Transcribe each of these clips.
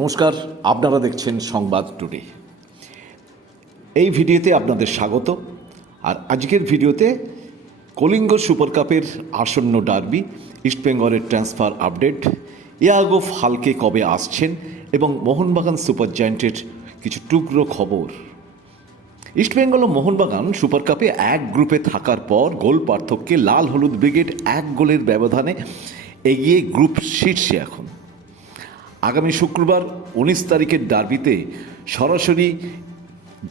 নমস্কার, আপনারা দেখছেন সংবাদ টুডে। এই ভিডিওতে আপনাদের স্বাগত। আর আজকের ভিডিওতে কলিঙ্গ সুপার কাপের আসন্ন ডার্বি ইস্টবেঙ্গলের ট্রান্সফার আপডেট, ইয়াগো ফালকে কবে আসছেন এবং মোহনবাগান সুপার জায়েন্টের কিছু টুকরো খবর। ইস্টবেঙ্গল ও মোহনবাগান সুপার কাপে এক গ্রুপে থাকার পর গোল পার্থক্যে লাল হলুদ ব্রিগেড এক গোলের ব্যবধানে এগিয়ে গ্রুপ শীর্ষে এখন। আগামী শুক্রবার উনিশ তারিখের ডার্বিতে সরাসরি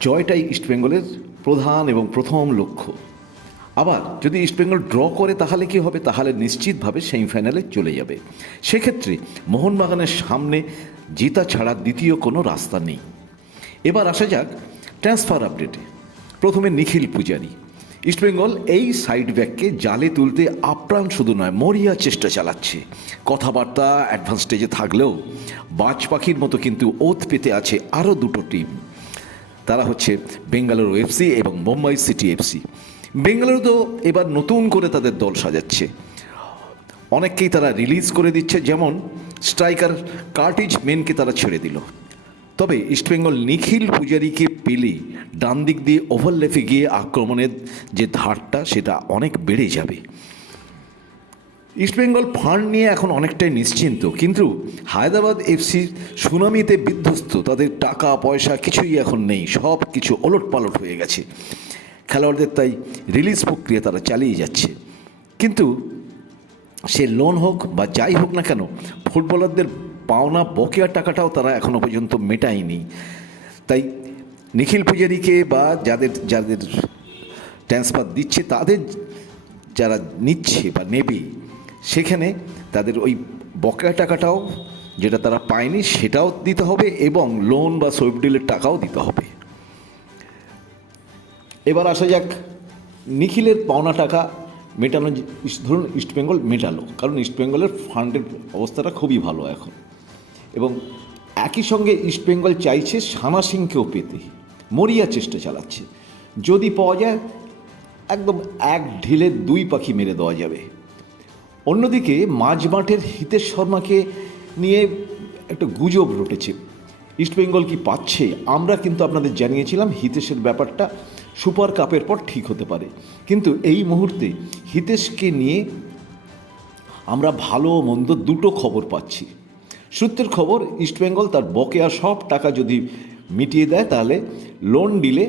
জয়টাই ইস্টবেঙ্গলের প্রধান এবং প্রথম লক্ষ্য। আবার যদি ইস্টবেঙ্গল ড্র করে তাহলে কি হবে? তাহলে নিশ্চিতভাবে সেমিফাইনালে চলে যাবে। সেক্ষেত্রে মোহনবাগানের সামনে জিতা ছাড়া দ্বিতীয় কোনো রাস্তা নেই। এবার আসা যাক ট্রান্সফার আপডেটে। প্রথমে নিখিল পূজারি। ইস্টবেঙ্গল এই সাইড ব্যাককে জালে তুলতে আপ্রাণ শুধু নয়, মরিয়া চেষ্টা চালাচ্ছে। কথাবার্তা অ্যাডভান্স স্টেজে থাকলেও বাজ পাখির মতো কিন্তু ওত পেতে আছে আরও দুটো টিম। তারা হচ্ছে বেঙ্গালুরু এফসি এবং মুম্বাই সিটি এফসি বেঙ্গালুরু তো এবার নতুন করে তাদের দল সাজাচ্ছে। অনেককেই তারা রিলিজ করে দিচ্ছে, যেমন স্ট্রাইকার কার্টিজ মেনকে তারা ছেড়ে দিল। তবে ইস্টবেঙ্গল নিখিল পূজারীকে পেলে ডান দিক দিয়ে ওভারলেফে গিয়ে আক্রমণের যে ধারটা, সেটা অনেক বেড়ে যাবে। ইস্টবেঙ্গল ফান্ড নিয়ে এখন অনেকটাই নিশ্চিন্ত, কিন্তু হায়দ্রাবাদ এফসি সুনামিতে বিধ্বস্ত, তাদের টাকা, পয়সা কিছুই এখন নেই, সব কিছু ওলট পালট হয়ে গেছে। খেলোয়াড়দের তাই রিলিজ প্রক্রিয়া তারা চালিয়ে যাচ্ছে। কিন্তু সে লোন হোক বা যাই হোক না কেন, ফুটবলারদের পাওনা বকেয়া টাকাটাও তারা এখনও পর্যন্ত মেটায়নি। তাই নিখিল পূজারীকে বা যাদের যাদের ট্রান্সফার দিচ্ছে, তাদের যারা নিচ্ছে বা নেবে, সেখানে তাদের ওই বকেয়া টাকাটাও যেটা তারা পায়নি, সেটাও দিতে হবে এবং লোন বা সুইফট ডিলের টাকাও দিতে হবে। এবার আসা যাক, নিখিলের পাওনা টাকা মেটানো, ধরুন ইস্টবেঙ্গল মেটালো, কারণ ইস্টবেঙ্গলের ফান্ডের অবস্থাটা খুবই ভালো এখন। এবং একই সঙ্গে ইস্টবেঙ্গল চাইছে সানা সিংকেও পেতে। মরিয়া চেষ্টা চালাচ্ছে। যদি পাওয়া যায়, একদম এক ঢিলে দুই পাখি মেরে দেওয়া যাবে। অন্যদিকে মাঝমাঠের হিতেশ শর্মাকে নিয়ে একটা গুজব রটেছে। ইস্টবেঙ্গল কি পাচ্ছে, আমরা কিন্তু আপনাদের জানিয়েছিলাম হিতেশের ব্যাপারটা সুপার কাপের পর ঠিক হতে পারে। কিন্তু এই মুহূর্তে হিতেশকে নিয়ে আমরা ভালো মন্দ দুটো খবর পাচ্ছি। সূত্রের খবর ইস্টবেঙ্গল তার বকেয়া সব টাকা যদি মিটিয়ে দেয়, তাহলে লোন দিলে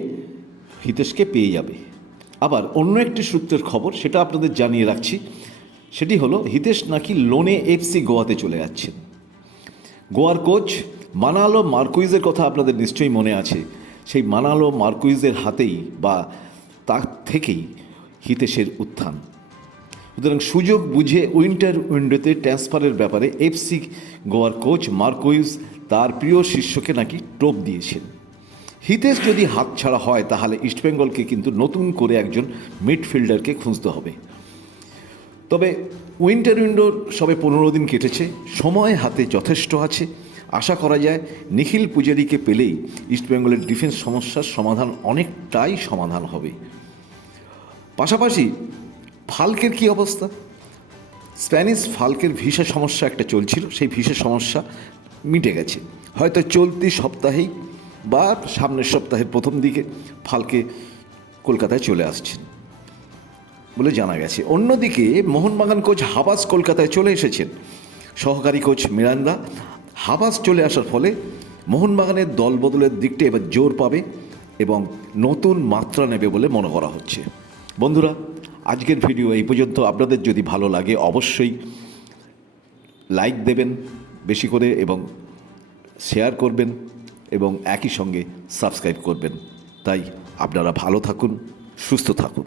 হিতেশকে পেয়ে যাবে। আবার অন্য একটি সূত্রের খবর, সেটা আপনাদের জানিয়ে রাখছি। সেটি হলো, হিতেশ নাকি লোনে এফসি গোয়াতে চলে যাচ্ছেন গোয়ার কোচ মানালো মার্কুইজের কথা আপনাদের নিশ্চয়ই মনে আছে। সেই মানালো মার্কুইজের হাতেই বা তার থেকেই হিতেশের উত্থান। সুতরাং সুযোগ বুঝে উইন্টার উইন্ডোতে ট্রান্সফারের ব্যাপারে এফসি গোয়ার কোচ মার্কুইজ তার প্রিয় শিষ্যকে নাকি টোপ দিয়েছেন। হিতেশ যদি হাতছাড়া হয়, তাহলে ইস্টবেঙ্গলকে কিন্তু নতুন করে একজন মিডফিল্ডারকে খুঁজতে হবে। তবে উইন্টার উইন্ডোর সবে পনেরো দিন কেটেছে, সময় হাতে যথেষ্ট আছে। আশা করা যায় নিখিল পূজারীকে পেলেই ইস্টবেঙ্গলের ডিফেন্স সমস্যার সমাধান অনেকটাই সমাধান হবে। পাশাপাশি ফাল্কের কি অবস্থা? স্প্যানিশ ফাল্কের ভিসা সমস্যা একটা চলছিল, সেই ভিসা সমস্যা মিটে গেছে। হয়তো চলতি সপ্তাহেই বা সামনের সপ্তাহের প্রথম দিকে ফালকে কলকাতায় চলে আসছেন বলে জানা গেছে। অন্যদিকে মোহনবাগান কোচ হাবাস কলকাতায় চলে এসেছেন। সহকারী কোচ মিরান্দা হাবাস চলে আসার ফলে মোহনবাগানের দল বদলের দিকটা এবার জোর পাবে এবং নতুন মাত্রা নেবে বলে মনে করা হচ্ছে। বন্ধুরা আজকের ভিডিও এই পর্যন্ত। আপনাদের যদি ভালো লাগে অবশ্যই লাইক দেবেন বেশি করে এবং শেয়ার করবেন এবং একই সঙ্গে সাবস্ক্রাইব করবেন। তাই আপনারা ভালো থাকুন, সুস্থ থাকুন।